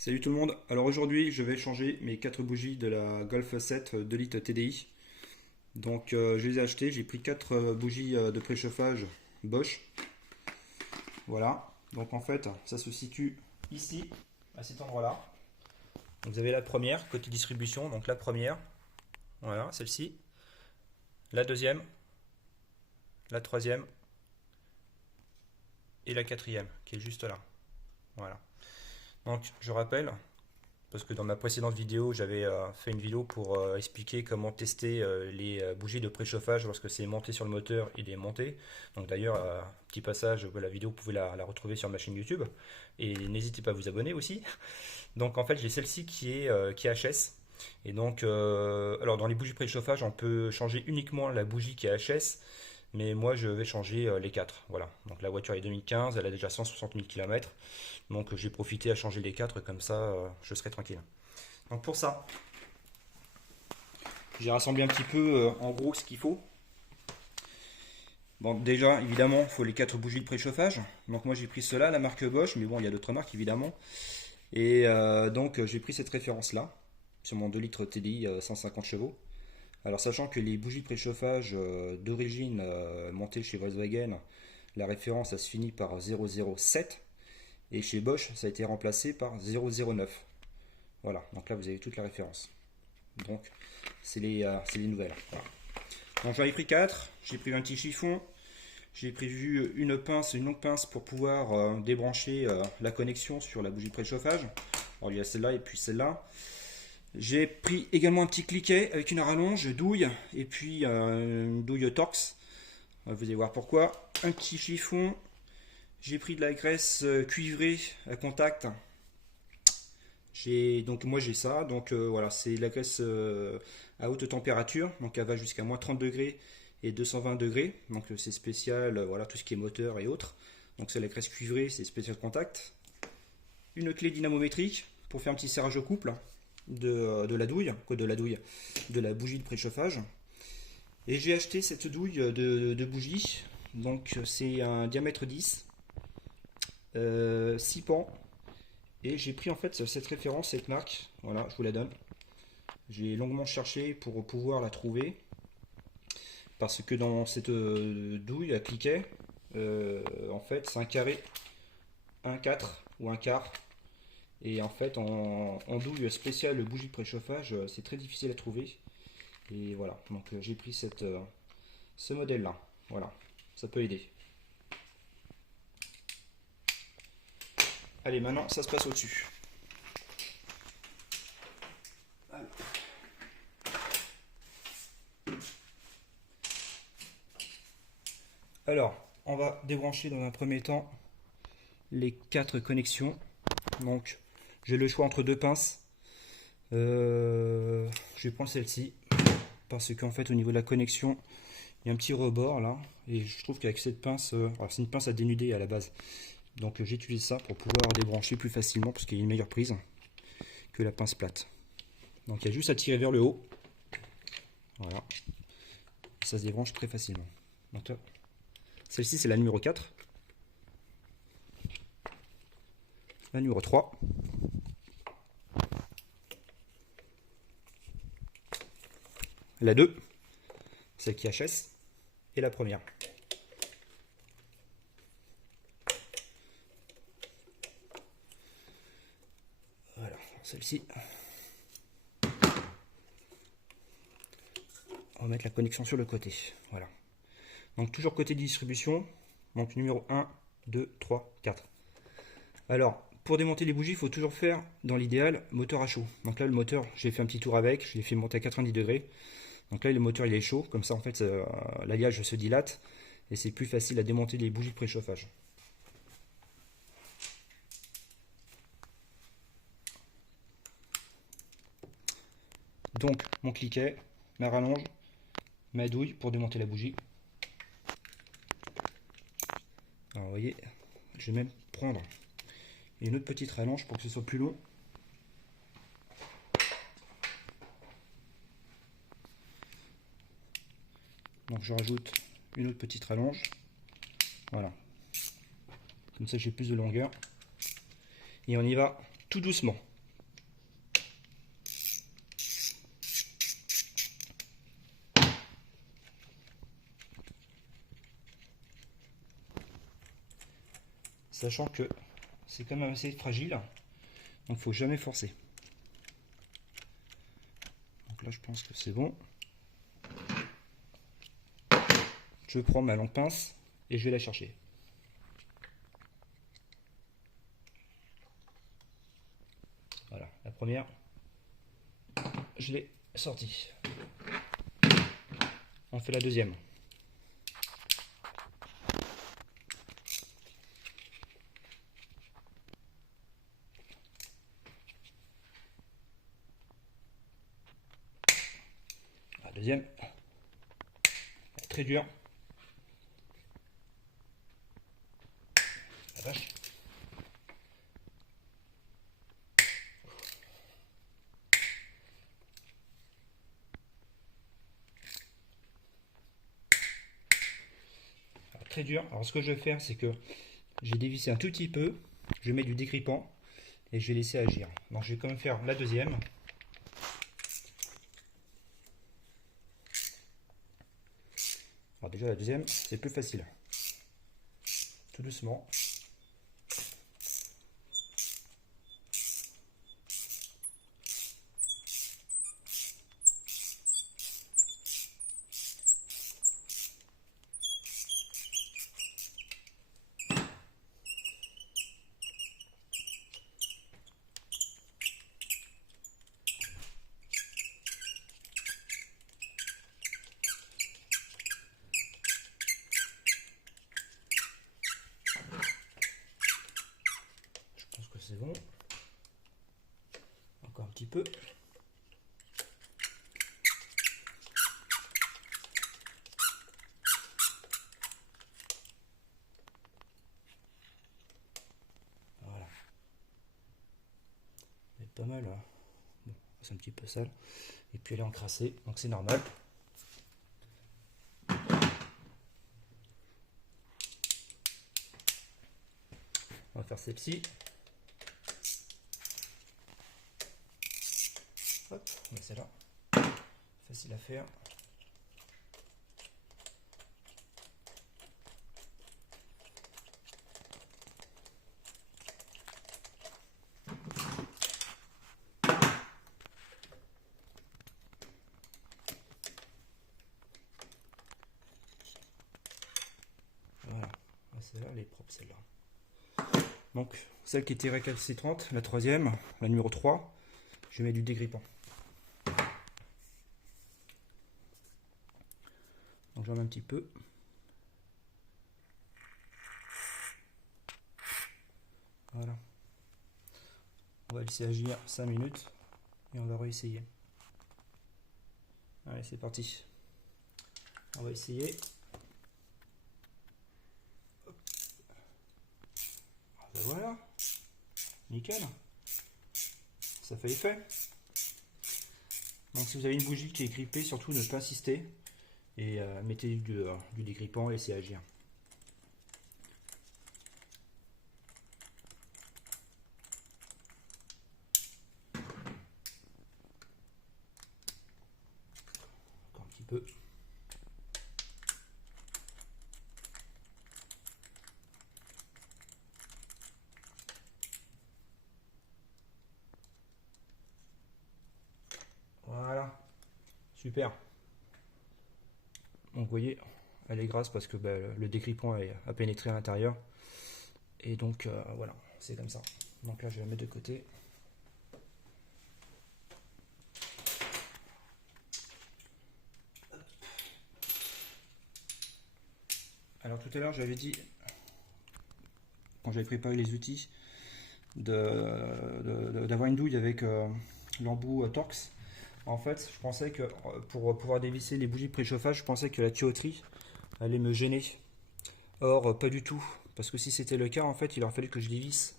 Salut tout le monde, alors aujourd'hui je vais changer mes 4 bougies de la Golf 7 2 litres TDI. Donc je les ai achetées, j'ai pris 4 bougies de préchauffage Bosch. Voilà, donc en fait ça se situe ici, à cet endroit là. Vous avez la première, côté distribution, donc la première, voilà celle-ci. La deuxième, la troisième et la quatrième qui est juste là. Voilà. Donc je rappelle, parce que dans ma précédente vidéo, j'avais fait une vidéo pour expliquer comment tester les bougies de préchauffage lorsque c'est monté sur le moteur et démonté. Donc d'ailleurs, petit passage, la vidéo, vous pouvez la retrouver sur ma chaîne YouTube. Et n'hésitez pas à vous abonner aussi. Donc en fait, j'ai celle-ci qui est HS. Et donc, alors dans les bougies préchauffage, on peut changer uniquement la bougie qui est HS. Mais moi, je vais changer les 4. Voilà. Donc la voiture est 2015, elle a déjà 160 000 km. Donc j'ai profité à changer les 4, comme ça je serai tranquille. Donc pour ça, j'ai rassemblé un petit peu en gros ce qu'il faut. Bon, déjà, évidemment, il faut les 4 bougies de préchauffage. Donc moi j'ai pris cela, la marque Bosch, mais bon, il y a d'autres marques évidemment. Et donc j'ai pris cette référence-là, sur mon 2 litres TDI 150 chevaux. Alors sachant que les bougies de préchauffage d'origine montées chez Volkswagen, la référence ça se finit par 007. Et chez Bosch, ça a été remplacé par 009. Voilà, donc là vous avez toute la référence. Donc c'est les nouvelles. Voilà. Donc j'en ai pris 4, j'ai pris un petit chiffon, j'ai prévu une longue pince pour pouvoir débrancher la connexion sur la bougie de préchauffage. Alors il y a celle-là et puis celle-là. J'ai pris également un petit cliquet avec une rallonge, douille et puis une douille Torx. Vous allez voir pourquoi. Un petit chiffon. J'ai pris de la graisse cuivrée à contact. Donc moi j'ai ça. Donc voilà, c'est de la graisse à haute température. Donc elle va jusqu'à moins 30 degrés et 220 degrés. Donc c'est spécial, voilà, tout ce qui est moteur et autres. Donc c'est la graisse cuivrée, c'est spécial contact. Une clé dynamométrique pour faire un petit serrage au couple de la douille, de la bougie de préchauffage. Et j'ai acheté cette douille de bougie. Donc c'est un diamètre 10. 6 pans, et j'ai pris en fait cette référence, cette marque, voilà, je vous la donne. J'ai longuement cherché pour pouvoir la trouver, parce que dans cette douille à cliquet, en fait c'est un carré, un 4 ou un quart, et en fait en douille spéciale bougie de préchauffage, c'est très difficile à trouver, et voilà, donc j'ai pris ce modèle là, voilà, ça peut aider. Allez, maintenant ça se passe au-dessus. Alors, on va débrancher dans un premier temps les 4 connexions. Donc, j'ai le choix entre deux pinces. Je vais prendre celle-ci parce qu'en fait, au niveau de la connexion, il y a un petit rebord là. Et je trouve qu'avec cette pince, alors c'est une pince à dénuder à la base. Donc, j'utilise ça pour pouvoir débrancher plus facilement parce qu'il y a une meilleure prise que la pince plate. Donc, il y a juste à tirer vers le haut. Voilà. Ça se débranche très facilement. Donc là, celle-ci, c'est la numéro 4. La numéro 3. La 2. Celle qui HS. Et la première. Voilà, celle-ci. On va mettre la connexion sur le côté. Voilà. Donc toujours côté distribution. Donc numéro 1, 2, 3, 4. Alors, pour démonter les bougies, il faut toujours faire, dans l'idéal, moteur à chaud. Donc là, le moteur, j'ai fait un petit tour avec, je l'ai fait monter à 90 degrés. Donc là, le moteur, il est chaud. Comme ça, en fait, l'alliage se dilate. Et c'est plus facile à démonter les bougies de préchauffage. Donc, mon cliquet, ma rallonge, ma douille pour démonter la bougie. Alors, vous voyez, je vais même prendre une autre petite rallonge pour que ce soit plus long. Donc je rajoute une autre petite rallonge. Voilà. Comme ça j'ai plus de longueur. Et on y va tout doucement. sachant que c'est quand même assez fragile, donc faut jamais forcer. Donc là je pense que c'est bon. Je prends ma longue pince et je vais la chercher. Voilà, la première, je l'ai sortie. On fait la deuxième. La deuxième, très dur. La vache. Alors, très dur. Alors ce que je vais faire, c'est que j'ai dévissé un tout petit peu. Je mets du dégrippant et je vais laisser agir. Donc je vais quand même faire la deuxième. Alors déjà la deuxième, c'est plus facile. Tout doucement. C'est bon. Encore un petit peu. Voilà. C'est pas mal. Hein. Bon, c'est un petit peu sale. Et puis elle est encrassée, donc c'est normal. On va faire celle-ci. Hop, on met celle-là. Facile à faire. Voilà, celle-là, elle est propre celle-là. Donc, celle qui était récalcitrante, la troisième, la numéro 3, je mets du dégrippant. Donc j'en mets un petit peu. Voilà. On va laisser agir 5 minutes et on va réessayer. Allez, c'est parti. On va essayer. Ben voilà, nickel, ça fait effet. Donc si vous avez une bougie qui est grippée, surtout ne pas insister et mettez du dégrippant et laissez agir. Encore un petit peu. Voilà, super. Donc vous voyez, elle est grasse parce que le dégrippant a pénétré à l'intérieur. Et donc voilà, c'est comme ça. Donc là je vais la mettre de côté. Alors tout à l'heure j'avais dit, quand j'avais préparé les outils, d'avoir une douille avec l'embout Torx. En fait, je pensais que pour pouvoir dévisser les bougies de préchauffage, je pensais que la tuyauterie allait me gêner. Or, pas du tout. Parce que si c'était le cas, en fait, il aurait fallu que je dévisse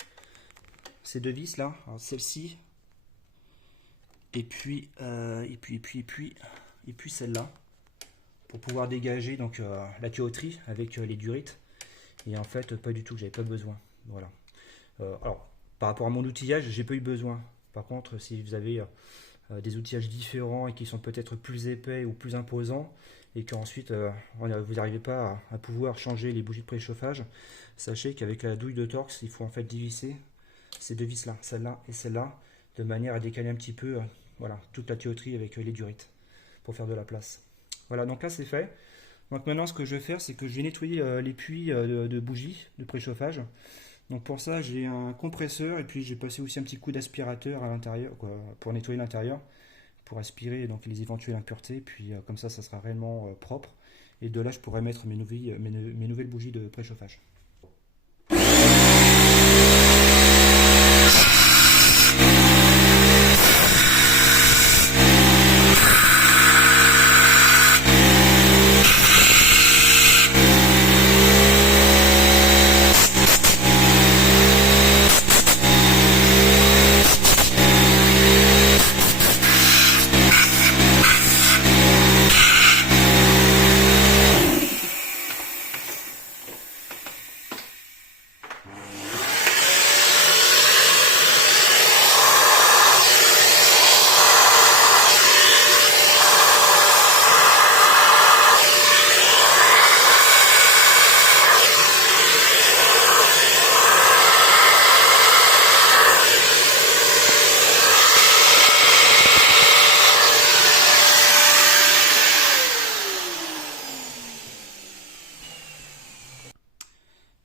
ces deux vis là, celle-ci, et puis celle-là, pour pouvoir dégager donc la tuyauterie avec les durites. Et en fait, pas du tout, j'avais pas besoin. Voilà. Alors, par rapport à mon outillage, j'ai pas eu besoin. Par contre, si vous avez des outillages différents et qui sont peut-être plus épais ou plus imposants, et qu'ensuite vous n'arrivez pas à pouvoir changer les bougies de préchauffage, sachez qu'avec la douille de Torx, il faut en fait dévisser ces deux vis là, celle-là et celle-là, de manière à décaler un petit peu voilà, toute la tuyauterie avec les durites pour faire de la place. Voilà, donc là c'est fait. Donc maintenant ce que je vais faire, c'est que je vais nettoyer les puits de bougies de préchauffage. Donc pour ça j'ai un compresseur et puis j'ai passé aussi un petit coup d'aspirateur à l'intérieur pour nettoyer l'intérieur, pour aspirer donc les éventuelles impuretés, puis comme ça sera réellement propre, et de là je pourrai mettre mes nouvelles bougies de préchauffage.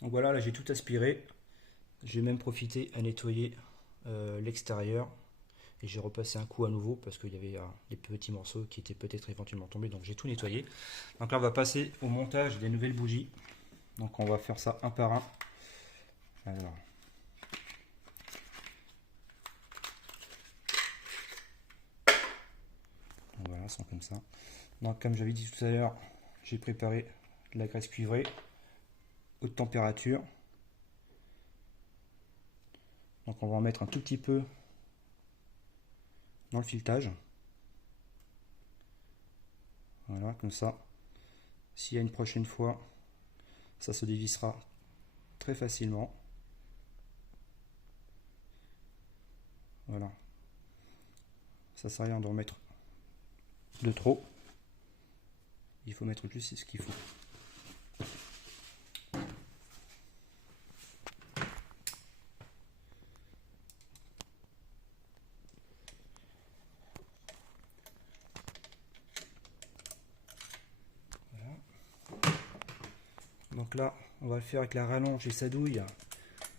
Donc voilà, là j'ai tout aspiré. J'ai même profité à nettoyer l'extérieur. Et j'ai repassé un coup à nouveau parce qu'il y avait des petits morceaux qui étaient peut-être éventuellement tombés. Donc j'ai tout nettoyé. Donc là on va passer au montage des nouvelles bougies. Donc on va faire ça un par un. Alors. Donc voilà, elles sont comme ça. Donc comme j'avais dit tout à l'heure, j'ai préparé de la graisse cuivrée, haute température. Donc on va en mettre un tout petit peu dans le filetage. Voilà, comme ça. S'il y a une prochaine fois, ça se dévissera très facilement. Voilà. Ça sert à rien d'en mettre de trop. Il faut mettre juste ce qu'il faut. Donc là, on va le faire avec la rallonge et sa douille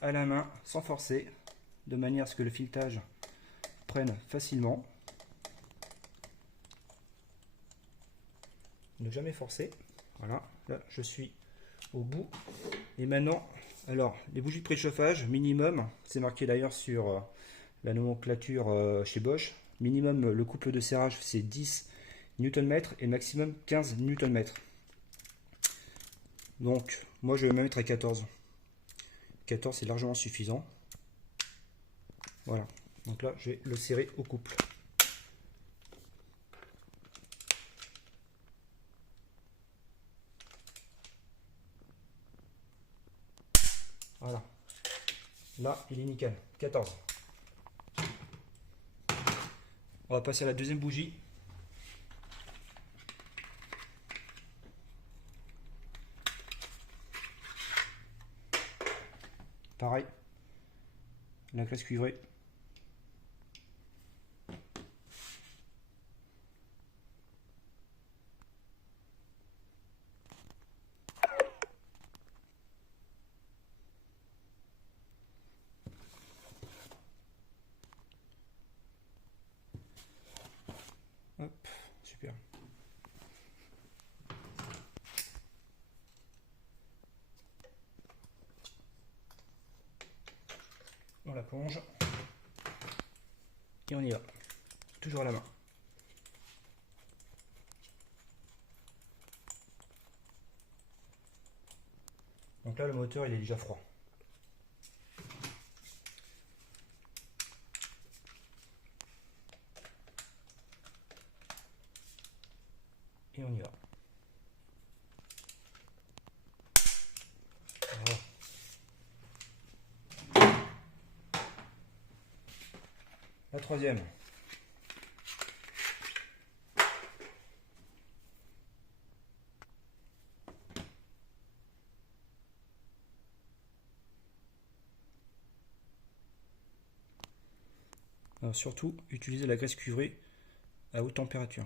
à la main, sans forcer, de manière à ce que le filetage prenne facilement. Ne jamais forcer. Voilà, là je suis au bout. Et maintenant, alors les bougies de préchauffage, minimum, c'est marqué d'ailleurs sur la nomenclature chez Bosch, minimum le couple de serrage c'est 10 Nm et maximum 15 Nm. Donc, moi je vais me mettre à 14. 14 c'est largement suffisant. Voilà. Donc là, je vais le serrer au couple. Voilà. Là, il est nickel. 14. On va passer à la deuxième bougie. Pareil, la graisse cuivrée. Hop, super. On la plonge et on y va, toujours à la main. Donc là le moteur il est déjà froid. Et on y va. Voilà. La troisième. Alors surtout, utilisez la graisse cuivrée à haute température.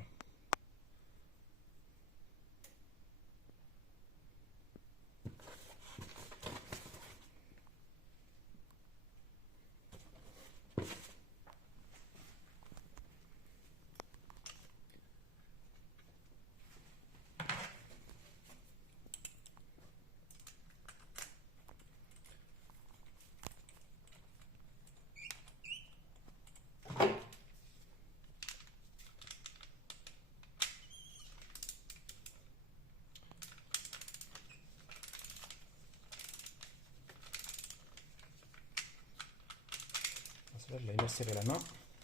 Là, je l'ai lacéré la main,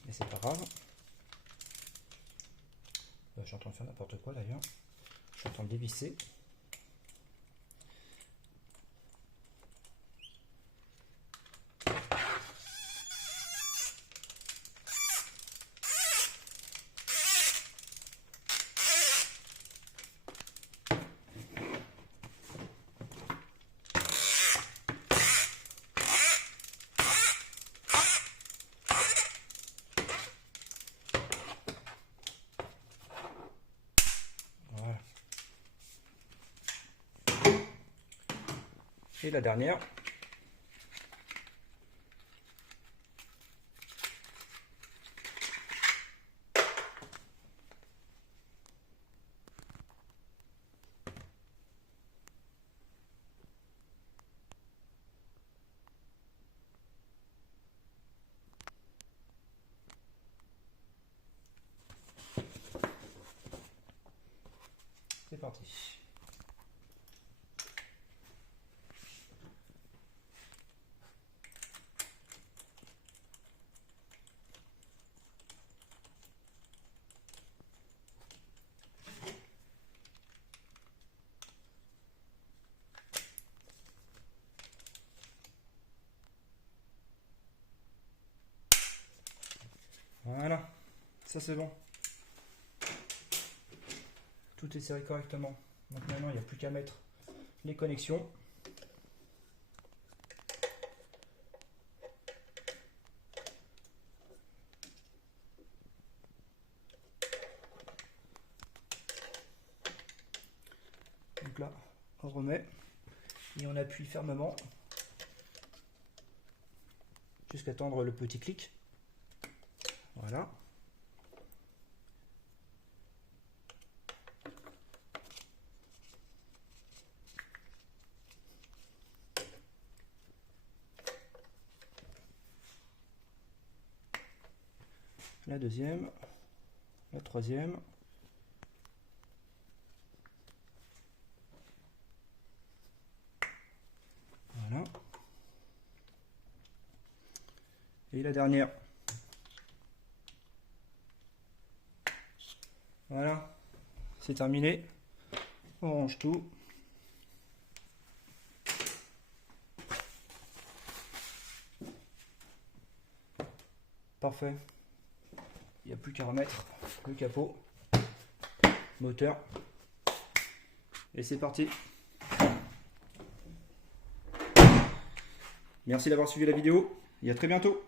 mais c'est pas grave. Je suis en train de faire n'importe quoi d'ailleurs. Je suis en train de dévisser. Voilà. Et la dernière. C'est parti. Voilà, ça c'est bon. Tout est serré correctement. Donc maintenant il n'y a plus qu'à mettre les connexions. Donc là, on remet et on appuie fermement jusqu'à tendre le petit clic. Voilà. La deuxième, la troisième. Voilà. Et la dernière. Voilà, c'est terminé. On range tout. Parfait. Il n'y a plus qu'à remettre le capot, moteur. Et c'est parti. Merci d'avoir suivi la vidéo et à très bientôt.